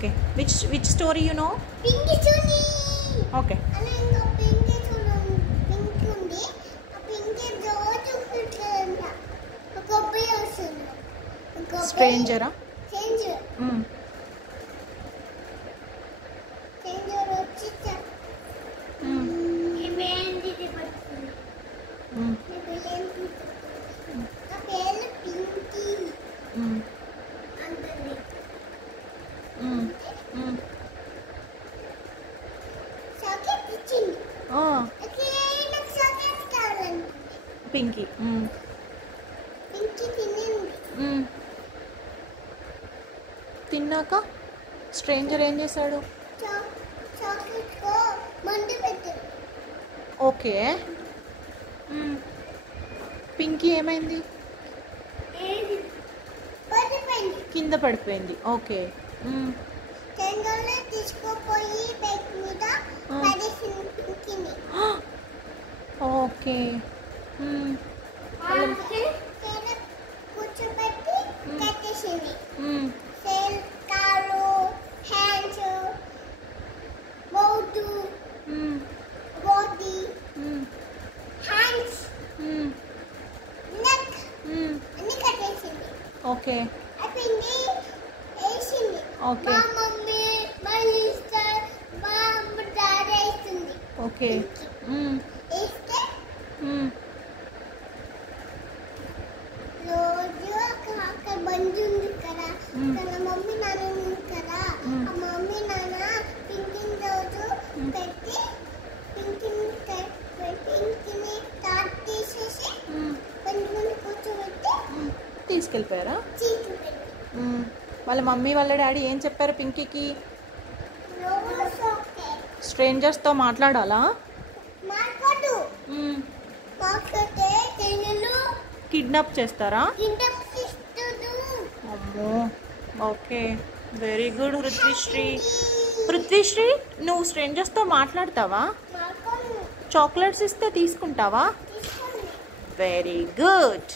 Okay. Which story you know? Pinky చూని. Okay. అలా ఇంకో పింకీ చూడండి. పింకీ ఉంది. ఆ పింకీ రోజు కూర్చుంటా. ఒక అబ్బాయి వస్తుంది. స్ట్రేంజరా? స్ట్రేంజర్. స్ట్రేంజర్ వచ్చి ఏమేంటి పడుతుంది. నా పేరు పింకీ అంటుంది. చాక్లెట్ ఇచ్చింది. నాకు చాక్లెట్ కావాలండి. పింకీ పింకీ తినింది. తిన్నాక స్ట్రేంజర్ ఏం చేశాడు? చాక్లెట్ కో మందు పెట్టాడు. ఓకే. పింకీ ఏమైంది? పడిపోయింది. కింద పడిపోయింది. ఓకే. టెంగోలో తీసుకుపోయి బైక్ మీద పడేసింది పింకీని. ఓకే. కూర్చోబెట్టి కట్టేసింది. సేల్ కాలు, hands, mouth, body, hands, neck అన్ని కట్టేసింది. ఓకే. అయిపోయింది. వేసింది. ఓకే. మా మమ్మీ, మా సిస్టర్, మా డాడీ వేసింది. ఓకే. వేస్తే రోజు అక్కడ బండి ఉంది కదా, అక్కడ మమ్మీ నాన్న ఉంది కదా, ఆ మమ్మీ నాన్న పింకీని రోజు పెట్టి పింకీని స్టార్ట్ చేసేసి బండి ముందు కూర్చోబెట్టి తీసుకెళ్ళిపోయారా? తీసుకుపెట్టి వాళ్ళ మమ్మీ వాళ్ళ డాడీ ఏం చెప్పారు పింకీకి? రోజు ఓకే స్ట్రేంజర్స్తో మాట్లాడాలా? మాట్లాడు. మాట్లాడితే తెలుగులో కిడ్నాప్ చేస్తారా? కిడ్నాప్ చేస్తాడు. అమ్మో. ఓకే. వెరీ గుడ్ పృథ్వీశ్రీ, నువ్వు స్ట్రేంజర్స్తో మాట్లాడతావా? మాట్లాడు. చాక్లెట్స్ ఇస్తే తీసుకుంటావా? తీసుకోండి. Very good.